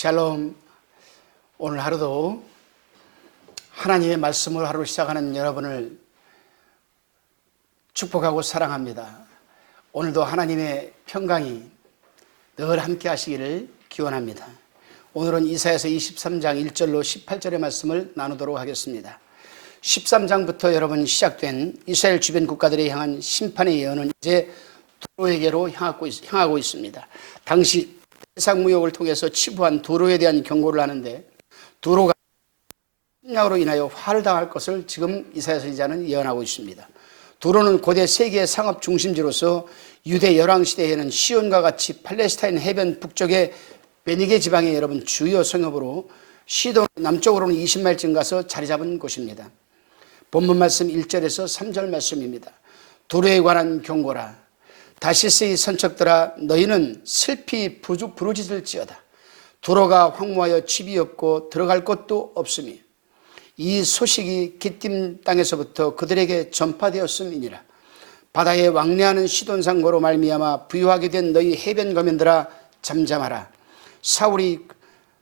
샬롬. 오늘 하루도 하나님의 말씀으로 하루 시작하는 여러분을 축복하고 사랑합니다. 오늘도 하나님의 평강이 늘 함께 하시기를 기원합니다. 오늘은 이사야서 23장 1절로 18절의 말씀을 나누도록 하겠습니다. 13장부터 여러분 시작된 이스라엘 주변 국가들에 향한 심판의 예언은 이제 도로에게로 향하고 있습니다. 당시 세상 무역을 통해서 치부한 도로에 대한 경고를 하는데, 도로가 침략으로 인하여 화를 당할 것을 지금 이사야 선지자는 예언하고 있습니다. 도로는 고대 세계의 상업 중심지로서 유대 열왕 시대에는 시온과 같이 팔레스타인 해변 북쪽의 베니게 지방의 여러분 주요 성읍으로, 시돈 남쪽으로는 20마일쯤 가서 자리 잡은 곳입니다. 본문 말씀 1절에서 3절 말씀입니다. 도로에 관한 경고라. 다시스의 선척들아, 너희는 슬피 부르짖을지어다. 도로가 황무하여 집이 없고 들어갈 곳도 없으니 이 소식이 기띔 땅에서부터 그들에게 전파되었음이니라. 바다에 왕래하는 시돈상고로 말미암아 부유하게 된 너희 해변 거민들아, 잠잠하라.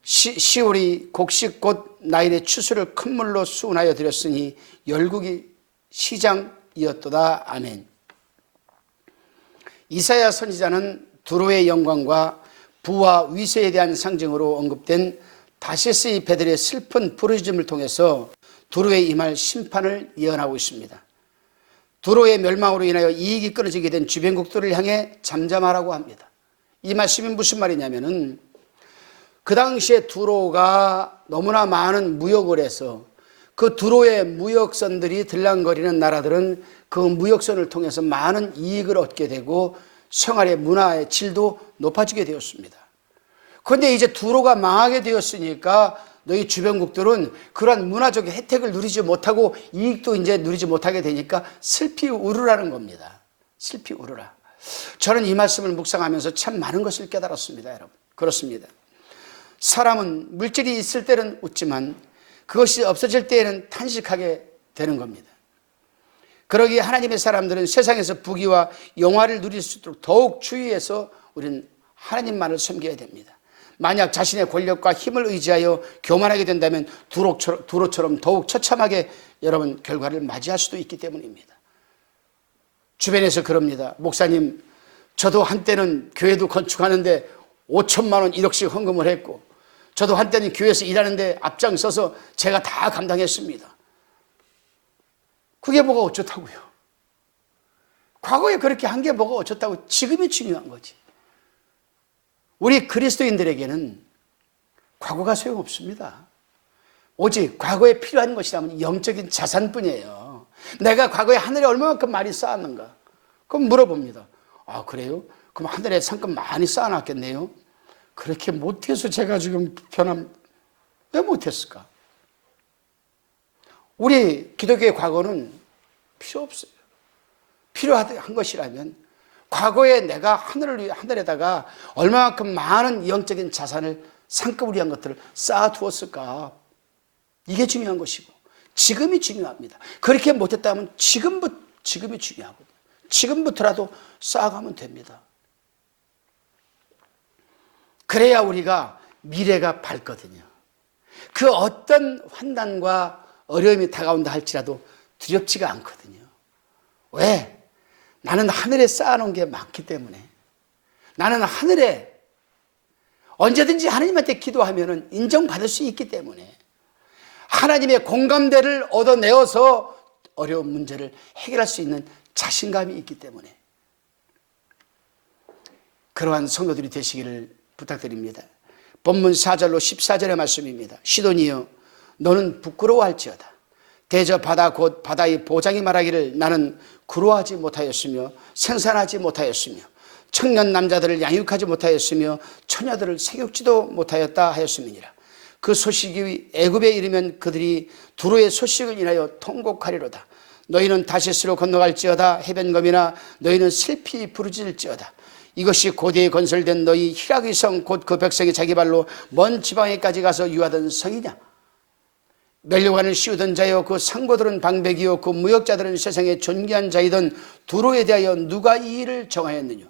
시올이 곡식 곧 나일의 추수를 큰 물로 수운하여 드렸으니 열국이 시장이었도다. 아멘. 이사야 선지자는 두로의 영광과 부와 위세에 대한 상징으로 언급된 다시스의 배들의 슬픈 부르짖음을 통해서 두로에 임할 심판을 예언하고 있습니다. 두로의 멸망으로 인하여 이익이 끊어지게 된 주변국들을 향해 잠잠하라고 합니다. 이 말씀이 무슨 말이냐면은, 그 당시에 두로가 너무나 많은 무역을 해서 그 두로의 무역선들이 들랑거리는 나라들은 그 무역선을 통해서 많은 이익을 얻게 되고 생활의 문화의 질도 높아지게 되었습니다. 그런데 이제 두로가 망하게 되었으니까 너희 주변국들은 그러한 문화적 혜택을 누리지 못하고 이익도 이제 누리지 못하게 되니까 슬피 울으라는 겁니다. 슬피 울으라. 저는 이 말씀을 묵상하면서 참 많은 것을 깨달았습니다, 여러분. 그렇습니다. 사람은 물질이 있을 때는 웃지만 그것이 없어질 때에는 탄식하게 되는 겁니다. 그러기에 하나님의 사람들은 세상에서 부귀와 영화를 누릴 수 있도록 더욱 주의해서 우리는 하나님만을 섬겨야 됩니다. 만약 자신의 권력과 힘을 의지하여 교만하게 된다면 두로처럼 더욱 처참하게 여러분 결과를 맞이할 수도 있기 때문입니다. 주변에서 그럽니다. 목사님, 저도 한때는 교회도 건축하는데 5천만 원 1억씩 헌금을 했고, 저도 한때는 교회에서 일하는데 앞장서서 제가 다 감당했습니다. 그게 뭐가 어쩌다고요? 과거에 그렇게 한 게 뭐가 어쩌다고? 지금이 중요한 거지. 우리 그리스도인들에게는 과거가 소용없습니다. 오직 과거에 필요한 것이라면 영적인 자산뿐이에요. 내가 과거에 하늘에 얼마만큼 많이 쌓았는가? 그럼 물어봅니다. 아, 그래요? 그럼 하늘에 상금 많이 쌓아놨겠네요? 그렇게 못해서 제가 지금 왜 못했을까? 우리 기독교의 과거는 필요 없어요. 필요한 것이라면 과거에 내가 하늘에다가 얼마만큼 많은 영적인 자산을 상급을 위한 것들을 쌓아두었을까? 이게 중요한 것이고, 지금이 중요합니다. 그렇게 못했다면 지금이 중요하거든요. 지금부터라도 쌓아가면 됩니다. 그래야 우리가 미래가 밝거든요. 그 어떤 환난과 어려움이 다가온다 할지라도 두렵지가 않거든요. 왜? 나는 하늘에 쌓아놓은 게 많기 때문에. 나는 하늘에 언제든지 하나님한테 기도하면 인정받을 수 있기 때문에, 하나님의 공감대를 얻어내어서 어려운 문제를 해결할 수 있는 자신감이 있기 때문에 그러한 성도들이 되시기를 부탁드립니다. 본문 4절로 14절의 말씀입니다. 시돈이여, 너는 부끄러워할지어다. 대저 바다 곧 바다의 보장이 말하기를 나는 구로하지 못하였으며 생산하지 못하였으며 청년 남자들을 양육하지 못하였으며 처녀들을 세격지도 못하였다 하였음이니라. 그 소식이 애굽에 이르면 그들이 두로의 소식을 인하여 통곡하리로다. 너희는 다시스로 건너갈지어다. 해변검이나 너희는 슬피 부르짖을지어다. 이것이 고대에 건설된 너희 희락의 성 곧 그 백성이 자기 발로 먼 지방에까지 가서 유하던 성이냐? 멸류관을 씌우던 자여, 그 상고들은 방백이요 그 무역자들은 세상에 존귀한 자이던 두로에 대하여 누가 이 일을 정하였느냐?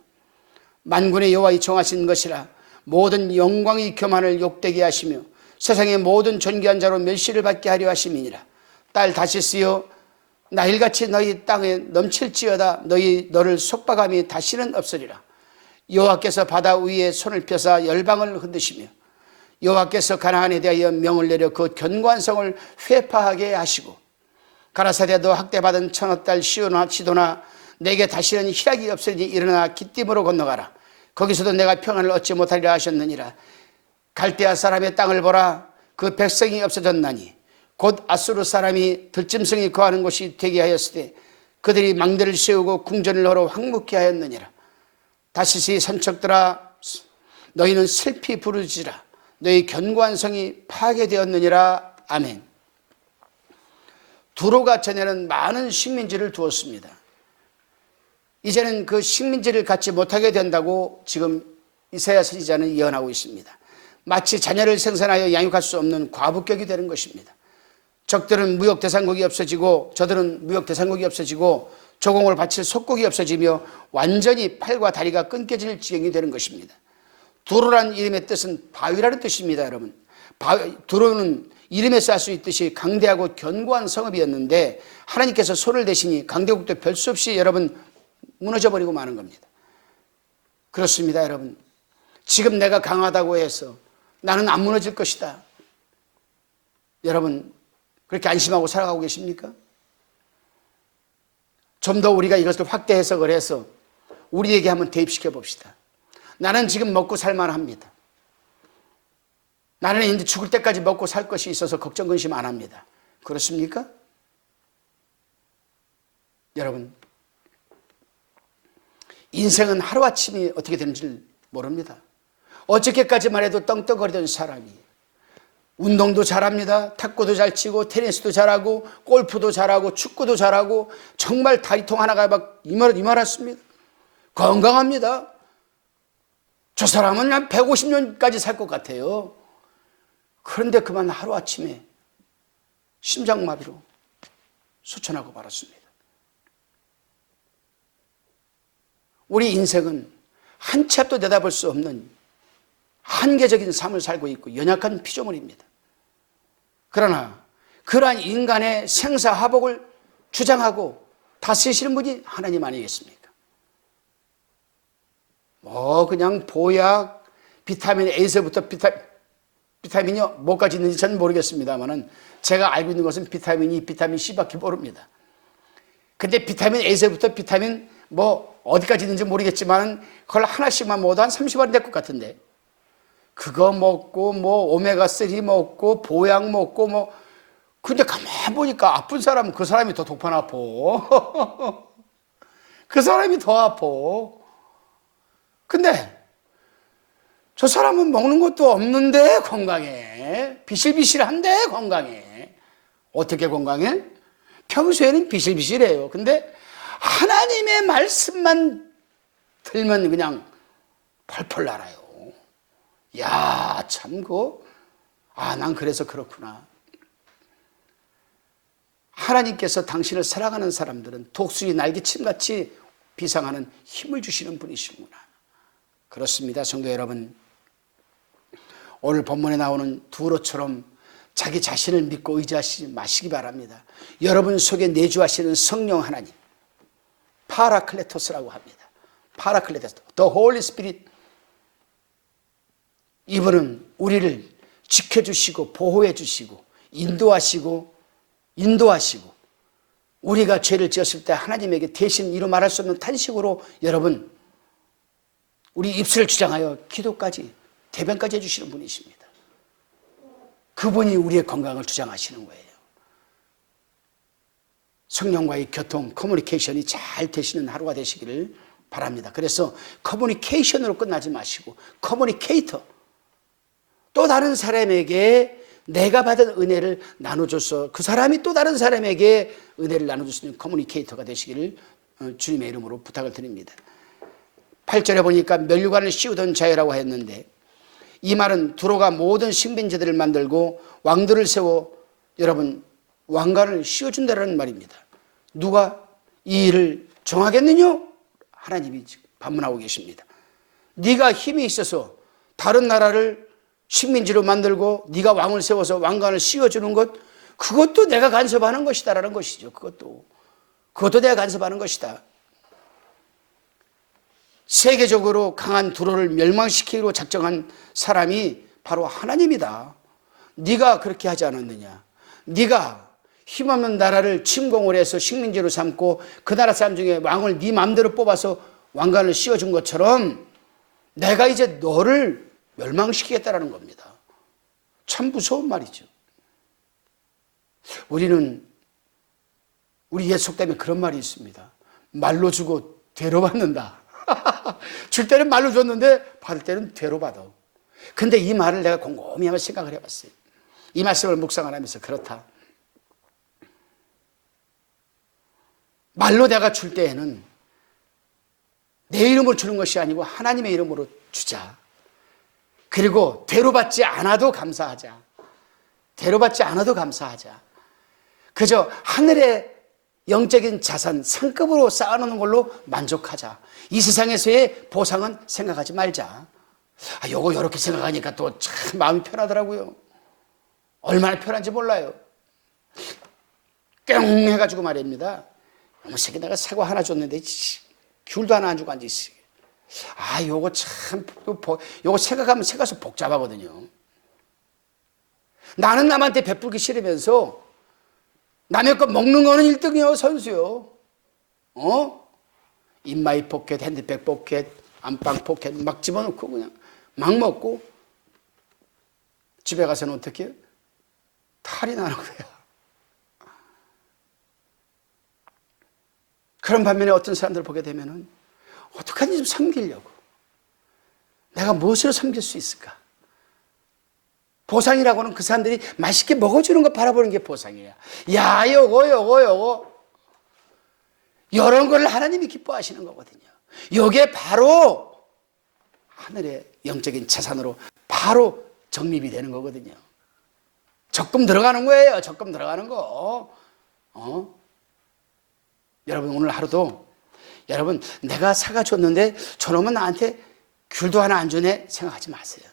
만군의 여호와의 정하신 것이라. 모든 영광의 교만을 욕되게 하시며 세상의 모든 존귀한 자로 멸시를 받게 하려 하심이니라. 딸 다시스여, 나 일같이 너희 땅에 넘칠지어다. 너를 속박함이 다시는 없으리라. 여호와께서 바다 위에 손을 펴사 열방을 흔드시며 여호와께서 가나안에 대하여 명을 내려 그 견고한 성을 회파하게 하시고 가라사대 너 학대받은 천호 딸 시도나 내게 다시는 희락이 없으니 일어나 기띔으로 건너가라. 거기서도 내가 평안을 얻지 못하리라 하셨느니라. 갈대아 사람의 땅을 보라. 그 백성이 없어졌나니 곧 아수르 사람이 들짐승이 거하는 곳이 되게 하였을 때 그들이 망대를 세우고 궁전을 하러 황무케 하였느니라. 다시시 선척들아, 너희는 슬피 부르짖으라. 너희 견고한 성이 파괴되었느니라. 아멘. 두로가 전에는 많은 식민지를 두었습니다. 이제는 그 식민지를 갖지 못하게 된다고 지금 이사야 선지자는 예언하고 있습니다. 마치 자녀를 생산하여 양육할 수 없는 과부격이 되는 것입니다. 적들은 무역대상국이 없어지고 저들은 무역대상국이 없어지고 조공을 바칠 속국이 없어지며 완전히 팔과 다리가 끊겨질 지경이 되는 것입니다. 두로라는 이름의 뜻은 바위라는 뜻입니다. 여러분, 두로는 이름에서 알 수 있듯이 강대하고 견고한 성읍이었는데 하나님께서 손을 대시니 강대국도 별 수 없이 여러분 무너져버리고 마는 겁니다. 그렇습니다. 여러분, 지금 내가 강하다고 해서 나는 안 무너질 것이다. 여러분 그렇게 안심하고 살아가고 계십니까? 좀 더 우리가 이것을 확대 해석을 해서 우리에게 한번 대입시켜 봅시다. 나는 지금 먹고 살만합니다. 나는 이제 죽을 때까지 먹고 살 것이 있어서 걱정 근심 안 합니다. 그렇습니까? 여러분, 인생은 하루아침이 어떻게 되는지 모릅니다. 어저께까지만 해도 떵떵거리던 사람이 운동도 잘합니다. 탁구도 잘 치고 테니스도 잘하고 골프도 잘하고 축구도 잘하고 정말 다리통 하나가 막 이만했습니다. 건강합니다. 저 사람은 한 150년까지 살 것 같아요. 그런데 그만 하루아침에 심장마비로 소천하고 말았습니다. 우리 인생은 한 치 앞도 내다볼 수 없는 한계적인 삶을 살고 있고 연약한 피조물입니다. 그러나 그러한 인간의 생사화복을 주장하고 다스리시는 분이 하나님 아니겠습니까? 그냥 보약, 비타민 A에서부터 비타민이 뭐까지 있는지 저는 모르겠습니다만은 제가 알고 있는 것은 비타민 E, 비타민 C밖에 모릅니다. 근데 비타민 A에서부터 비타민 어디까지 있는지 모르겠지만 그걸 하나씩만 먹어도 한 30원 될 것 같은데 그거 먹고 오메가3 먹고 보약 먹고 근데 가만히 보니까 아픈 사람은 그 사람이 더 독한 아파. 그 사람이 더 아파. 근데 저 사람은 먹는 것도 없는데 건강해. 비실비실한데 건강해. 어떻게 건강해? 평소에는 비실비실해요. 근데 하나님의 말씀만 들면 그냥 펄펄 날아요. 야, 참 난 그래서 그렇구나. 하나님께서 당신을 사랑하는 사람들은 독수리 날개침같이 비상하는 힘을 주시는 분이시구나. 그렇습니다. 성도 여러분, 오늘 본문에 나오는 두로처럼 자기 자신을 믿고 의지하시지 마시기 바랍니다. 여러분 속에 내주하시는 성령 하나님, 파라클레토스라고 합니다. 파라클레토스, The Holy Spirit. 이분은 우리를 지켜주시고 보호해 주시고 인도하시고 우리가 죄를 지었을 때 하나님에게 대신 이루 말할 수 없는 탄식으로 여러분 우리 입술을 주장하여 기도까지 대변까지 해주시는 분이십니다. 그분이 우리의 건강을 주장하시는 거예요. 성령과의 교통, 커뮤니케이션이 잘 되시는 하루가 되시기를 바랍니다. 그래서 커뮤니케이션으로 끝나지 마시고 커뮤니케이터, 또 다른 사람에게 내가 받은 은혜를 나눠줘서 그 사람이 또 다른 사람에게 은혜를 나눠줄 수 있는 커뮤니케이터가 되시기를 주님의 이름으로 부탁을 드립니다. 8절에 보니까 면류관을 씌우던 자유라고 했는데 이 말은 두로가 모든 식민지들을 만들고 왕들을 세워 여러분 왕관을 씌워준다는 말입니다. 누가 이 일을 정하겠느냐? 하나님이 반문하고 계십니다. 네가 힘이 있어서 다른 나라를 식민지로 만들고 네가 왕을 세워서 왕관을 씌워주는 것, 그것도 내가 간섭하는 것이다라는 것이죠. 그것도 내가 간섭하는 것이다. 세계적으로 강한 두로를 멸망시키기로 작정한 사람이 바로 하나님이다. 네가 그렇게 하지 않았느냐. 네가 힘없는 나라를 침공을 해서 식민지로 삼고 그 나라 사람 중에 왕을 네 마음대로 뽑아서 왕관을 씌워준 것처럼 내가 이제 너를 멸망시키겠다라는 겁니다. 참 무서운 말이죠. 우리는 우리 옛 속담에 그런 말이 있습니다. 말로 주고 되로 받는다. 줄 때는 말로 줬는데 받을 때는 되로 받아. 근데 이 말을 내가 곰곰이 한번 생각을 해봤어요. 이 말씀을 묵상을 하면서 그렇다. 말로 내가 줄 때에는 내 이름으로 주는 것이 아니고 하나님의 이름으로 주자. 그리고 되로 받지 않아도 감사하자. 되로 받지 않아도 감사하자. 그저 하늘의 영적인 자산 상급으로 쌓아놓는 걸로 만족하자. 이 세상에서의 보상은 생각하지 말자. 요거 이렇게 생각하니까 또 참 마음이 편하더라고요. 얼마나 편한지 몰라요. 뿅 해가지고 말입니다. 어머 새끼 내가 사과 하나 줬는데 귤도 하나 안 주고 앉아있어. 요거 참 요거 생각하면 생각해서 복잡하거든요. 나는 남한테 베풀기 싫으면서 남의 거 먹는 거는 1등이요 선수요. 인마이 포켓, 핸드백 포켓, 안방 포켓 막 집어넣고 그냥 막 먹고 집에 가서는 어떻게 해요? 탈이 나는 거야. 그런 반면에 어떤 사람들을 보게 되면은 어떡하니 좀 섬기려고. 내가 무엇으로 섬길 수 있을까? 보상이라고는 그 사람들이 맛있게 먹어주는 거 바라보는 게 보상이야. 야, 요거. 이런 걸 하나님이 기뻐하시는 거거든요. 요게 바로 하늘의 영적인 자산으로 바로 적립이 되는 거거든요. 적금 들어가는 거예요. 적금 들어가는 거. 여러분 오늘 하루도 여러분 내가 사과 줬는데 저놈은 나한테 귤도 하나 안 주네 생각하지 마세요.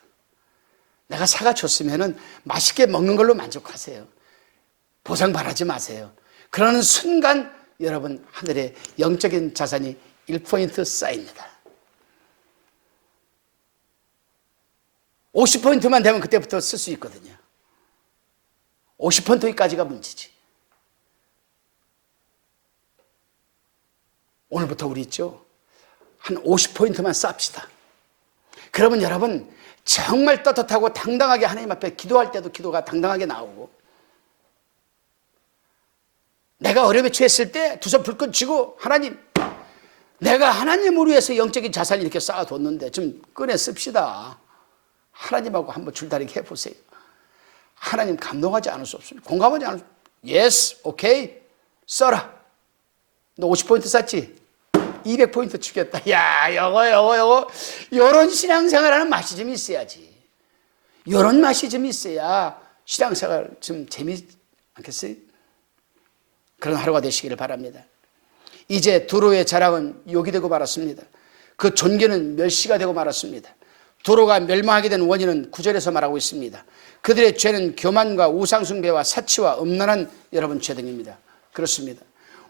내가 사과 줬으면은 맛있게 먹는 걸로 만족하세요. 보상 바라지 마세요. 그러는 순간 여러분 하늘의 영적인 자산이 1포인트 쌓입니다. 50포인트만 되면 그때부터 쓸 수 있거든요. 50포인트까지가 문제지. 오늘부터 우리 있죠? 한 50포인트만 쌉시다. 그러면 여러분 정말 떳떳하고 당당하게 하나님 앞에 기도할 때도 기도가 당당하게 나오고, 내가 어려움에 처했을 때 두 손 불끈 쥐고 하나님, 내가 하나님을 위해서 영적인 자산을 이렇게 쌓아뒀는데 좀 꺼내 씁시다. 하나님하고 한번 줄다리기 해보세요. 하나님 감동하지 않을 수 없습니다. 공감하지 않을 수 없습니다. Yes, 오케이, 써라. 너 50포인트 쌌지? 200포인트 주겠다. 야, 요거. 요런 신앙생활하는 맛이 좀 있어야지. 요런 맛이 좀 있어야 신앙생활 좀 재미있지 않겠어요? 그런 하루가 되시기를 바랍니다. 이제 두로의 자랑은 욕이 되고 말았습니다. 그 존귀는 멸시가 되고 말았습니다. 두로가 멸망하게 된 원인은 9절에서 말하고 있습니다. 그들의 죄는 교만과 우상숭배와 사치와 음란한 여러분 죄 등입니다. 그렇습니다.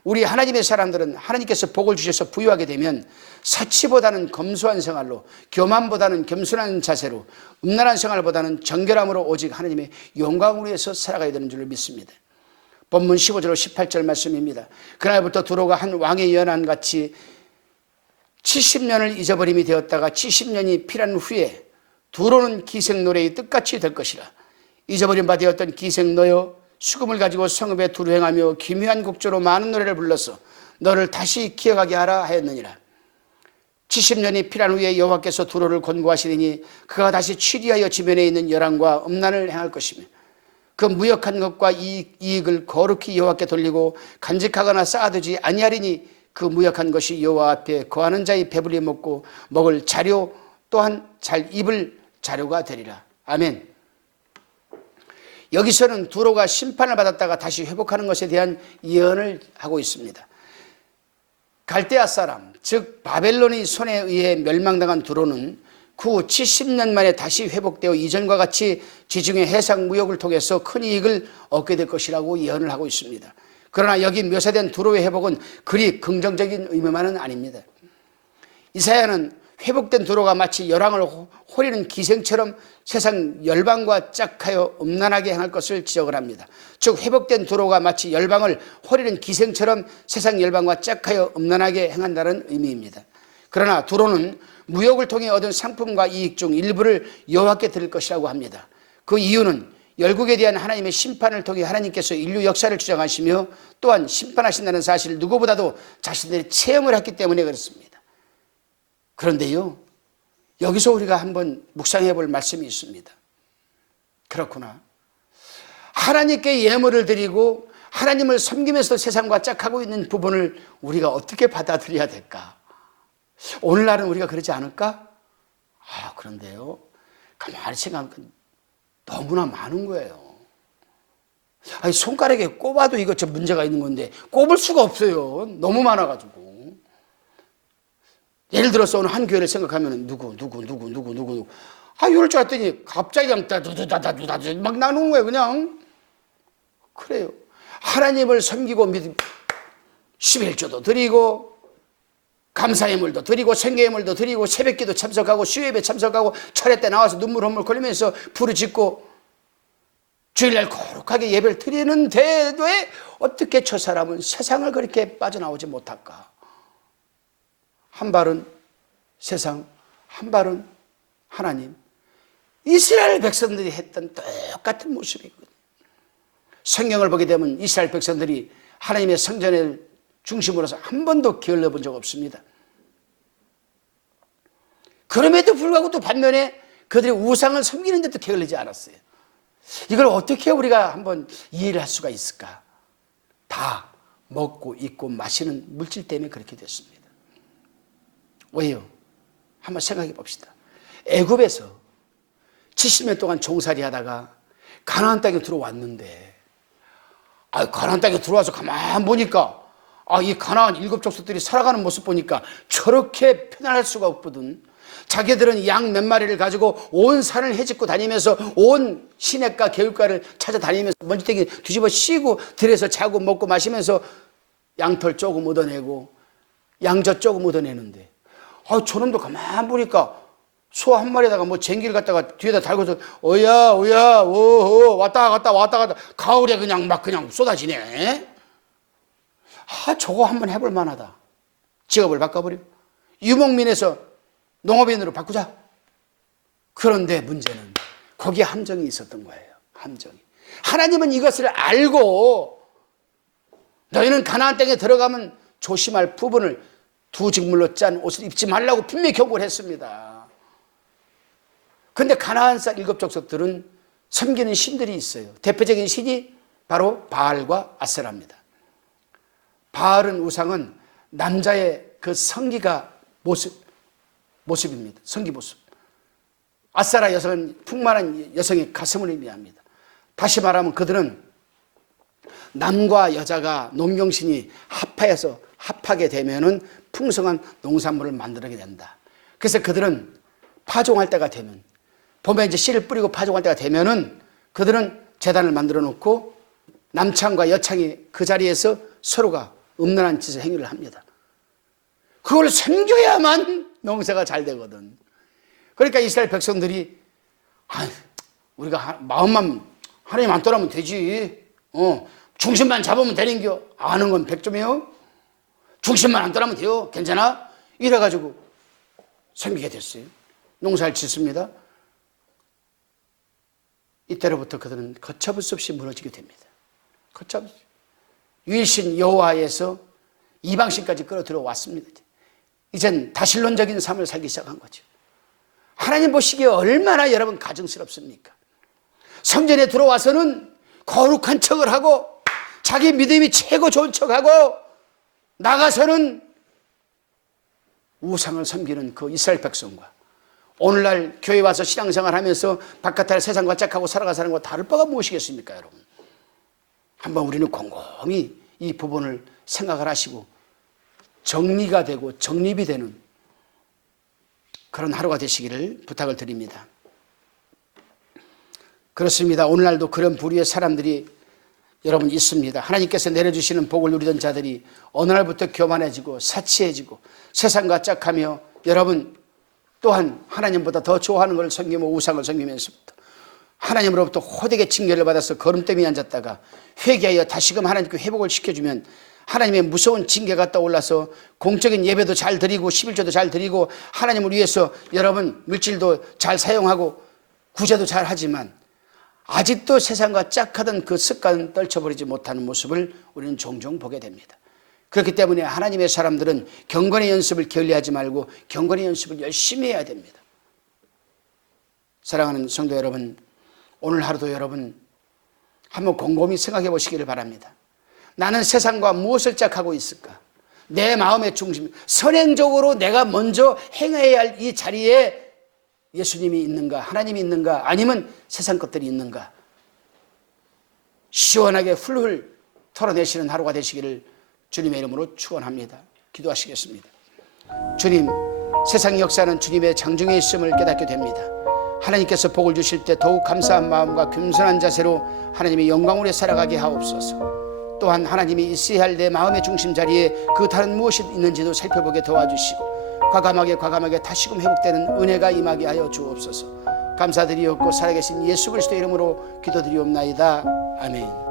우리 하나님의 사람들은 하나님께서 복을 주셔서 부유하게 되면 사치보다는 검소한 생활로, 교만보다는 겸손한 자세로, 음란한 생활보다는 정결함으로 오직 하나님의 영광을 위해서 살아가야 되는 줄을 믿습니다. 본문 15절 18절 말씀입니다. 그날부터 두로가 한 왕의 연한같이 70년을 잊어버림이 되었다가 70년이 필한 후에 두로는 기생노래의 뜻같이 될 것이라. 잊어버림 바 되었던 기생노여, 수금을 가지고 성읍에 두루행하며 기묘한 곡조로 많은 노래를 불러서 너를 다시 기억하게 하라 하였느니라. 70년이 필한 후에 여호와께서 두로를 권고하시리니 그가 다시 취리하여 지면에 있는 열왕과 음란을 행할 것이며 그 무역한 것과 이익을 거룩히 여호와께 돌리고 간직하거나 쌓아두지 아니하리니 그 무역한 것이 여호와 앞에 거하는 자의 배불리 먹고 먹을 자료 또한 잘 입을 자료가 되리라. 아멘. 여기서는 두로가 심판을 받았다가 다시 회복하는 것에 대한 예언을 하고 있습니다. 갈대아 사람, 즉 바벨론의 손에 의해 멸망당한 두로는 그 후 70년 만에 다시 회복되어 이전과 같이 지중해 해상 무역을 통해서 큰 이익을 얻게 될 것이라고 예언을 하고 있습니다. 그러나 여기 묘사된 두로의 회복은 그리 긍정적인 의미만은 아닙니다. 이사야는 회복된 두로가 마치 열왕을 호리는 기생처럼 세상 열방과 짝하여 음란하게 행할 것을 지적을 합니다. 즉 회복된 두로가 마치 열방을 호리는 기생처럼 세상 열방과 짝하여 음란하게 행한다는 의미입니다. 그러나 두로는 무역을 통해 얻은 상품과 이익 중 일부를 여호와께 드릴 것이라고 합니다. 그 이유는 열국에 대한 하나님의 심판을 통해 하나님께서 인류 역사를 주장하시며 또한 심판하신다는 사실을 누구보다도 자신들이 체험을 했기 때문에 그렇습니다. 그런데요, 여기서 우리가 한번 묵상해 볼 말씀이 있습니다. 그렇구나. 하나님께 예물을 드리고 하나님을 섬기면서 세상과 짝하고 있는 부분을 우리가 어떻게 받아들여야 될까? 오늘날은 우리가 그러지 않을까? 그런데요, 가만히 생각하면 너무나 많은 거예요. 아니, 손가락에 꼽아도 이거 저 문제가 있는 건데 꼽을 수가 없어요. 너무 많아가지고. 예를 들어서 오늘 한 교회를 생각하면 누구 이럴 줄 알았더니 갑자기 그냥 다두다다두다두 막 나누는 거예요. 그냥 그래요. 하나님을 섬기고 11조도 드리고 감사의 물도 드리고 생계의 물도 드리고 새벽기도 참석하고 수요예배 참석하고 철회 때 나와서 눈물 헛물 걸리면서 부르짖고 주일날 거룩하게 예배를 드리는데 왜 어떻게 저 사람은 세상을 그렇게 빠져나오지 못할까? 한 발은 세상, 한 발은 하나님. 이스라엘 백성들이 했던 똑같은 모습이거든요. 성경을 보게 되면 이스라엘 백성들이 하나님의 성전을 중심으로서 한 번도 게을러 본 적 없습니다. 그럼에도 불구하고 또 반면에 그들이 우상을 섬기는 데도 게을르지 않았어요. 이걸 어떻게 우리가 한번 이해를 할 수가 있을까? 다 먹고 입고 마시는 물질 때문에 그렇게 됐습니다. 왜요? 한번 생각해 봅시다. 애굽에서 70년 동안 종살이 하다가 가나안 땅에 들어왔는데 가나안 땅에 들어와서 가만 보니까 이 가나안 7족속들이 살아가는 모습 보니까 저렇게 편안할 수가 없거든. 자기들은 양 몇 마리를 가지고 온 산을 헤집고 다니면서 온 시냇가 개울가를 찾아다니면서 먼지덩이 뒤집어 씌고 들에서 자고 먹고 마시면서 양털 조금 얻어내고 양젖 조금 얻어내는데 저놈도 가만 보니까 소 한 마리에다가 뭐 쟁기를 갖다가 뒤에다 달고서 오야 오호 왔다 갔다 가을에 그냥 막 그냥 쏟아지네. 저거 한번 해볼 만하다. 직업을 바꿔버리고 유목민에서 농업인으로 바꾸자. 그런데 문제는 거기에 함정이 있었던 거예요. 함정이. 하나님은 이것을 알고 너희는 가나안 땅에 들어가면 조심할 부분을 두 직물로 짠 옷을 입지 말라고 분명히 경고를 했습니다. 그런데 가나안 쌀 7족속들은 섬기는 신들이 있어요. 대표적인 신이 바로 바알과 아세라입니다. 바알은 우상은 남자의 그 성기가 모습입니다. 성기 모습. 아세라 여성은 풍만한 여성의 가슴을 의미합니다. 다시 말하면 그들은 남과 여자가 농경신이 합하게 되면은 풍성한 농산물을 만들게 된다. 그래서 그들은 파종할 때가 되면 봄에 이제 씨를 뿌리고 파종할 때가 되면은 그들은 제단을 만들어 놓고 남창과 여창이 그 자리에서 서로가 음란한 짓을 행위를 합니다. 그걸 섬겨야만 농사가 잘 되거든. 그러니까 이스라엘 백성들이 우리가 마음만 하나님 안 떠나면 되지. 중심만 잡으면 되는겨. 아는 건 백점이요. 중심만 안 떠나면 돼요. 괜찮아? 이래가지고 섬기게 됐어요. 농사를 짓습니다. 이때로부터 그들은 걷잡을 수 없이 무너지게 됩니다. 걷잡을 수 없이. 유일신 여호와에서 이방신까지 끌어들여 왔습니다. 이젠 다신론적인 삶을 살기 시작한 거죠. 하나님 보시기에 얼마나 여러분 가증스럽습니까? 성전에 들어와서는 거룩한 척을 하고 자기 믿음이 최고 좋은 척하고 나가서는 우상을 섬기는 그 이스라엘 백성과 오늘날 교회 와서 신앙생활 하면서 바깥에 세상과 짝하고 살아가는 사람과 다를 바가 무엇이겠습니까, 여러분? 한번 우리는 곰곰이 이 부분을 생각을 하시고 정리가 되고 정립이 되는 그런 하루가 되시기를 부탁을 드립니다. 그렇습니다. 오늘날도 그런 부류의 사람들이 여러분 있습니다. 하나님께서 내려주시는 복을 누리던 자들이 어느 날부터 교만해지고 사치해지고 세상과 짝하며 여러분 또한 하나님보다 더 좋아하는 걸 섬기며 우상을 섬기면서부터 하나님으로부터 호되게 징계를 받아서 거름더미에 앉았다가 회개하여 다시금 하나님께 회복을 시켜주면 하나님의 무서운 징계가 떠올라서 공적인 예배도 잘 드리고 11조도 잘 드리고 하나님을 위해서 여러분 물질도 잘 사용하고 구제도 잘 하지만 아직도 세상과 짝하던 그 습관은 떨쳐버리지 못하는 모습을 우리는 종종 보게 됩니다. 그렇기 때문에 하나님의 사람들은 경건의 연습을 게을리하지 말고 경건의 연습을 열심히 해야 됩니다. 사랑하는 성도 여러분, 오늘 하루도 여러분 한번 곰곰이 생각해 보시기를 바랍니다. 나는 세상과 무엇을 짝하고 있을까? 내 마음의 중심, 선행적으로 내가 먼저 행해야 할 이 자리에 예수님이 있는가, 하나님이 있는가, 아니면 세상 것들이 있는가? 시원하게 훌훌 털어내시는 하루가 되시기를 주님의 이름으로 축원합니다. 기도하시겠습니다. 주님, 세상 역사는 주님의 장중에 있음을 깨닫게 됩니다. 하나님께서 복을 주실 때 더욱 감사한 마음과 겸손한 자세로 하나님의 영광으로 살아가게 하옵소서. 또한 하나님이 있어야 할 내 마음의 중심 자리에 그 다른 무엇이 있는지도 살펴보게 도와주시고 과감하게 다시금 회복되는 은혜가 임하게 하여 주옵소서. 감사드리옵고 살아계신 예수 그리스도의 이름으로 기도드리옵나이다. 아멘.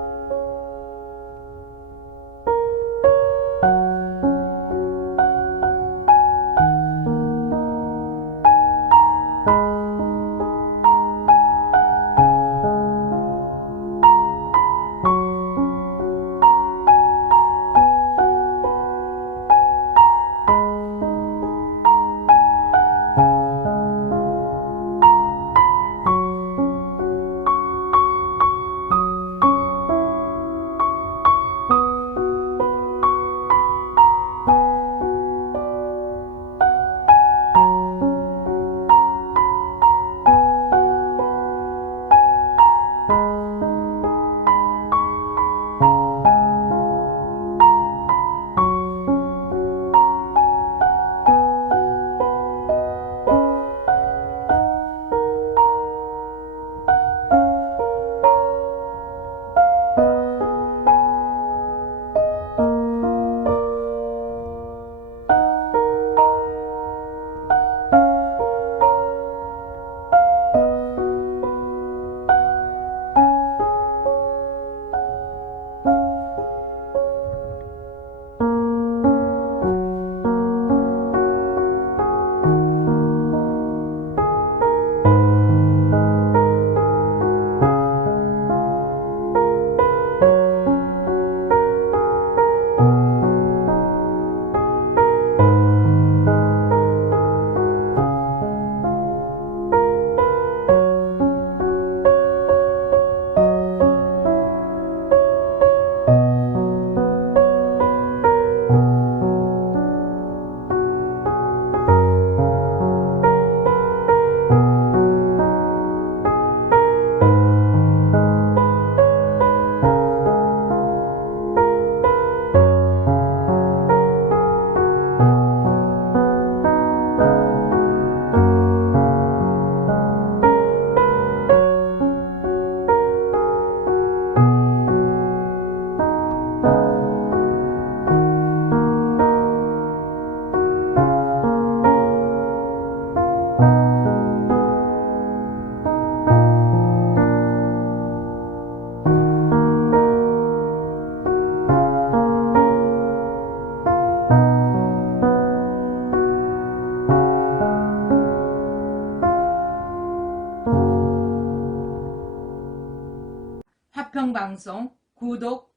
화평방송 구독,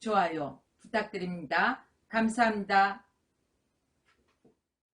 좋아요 부탁드립니다. 감사합니다.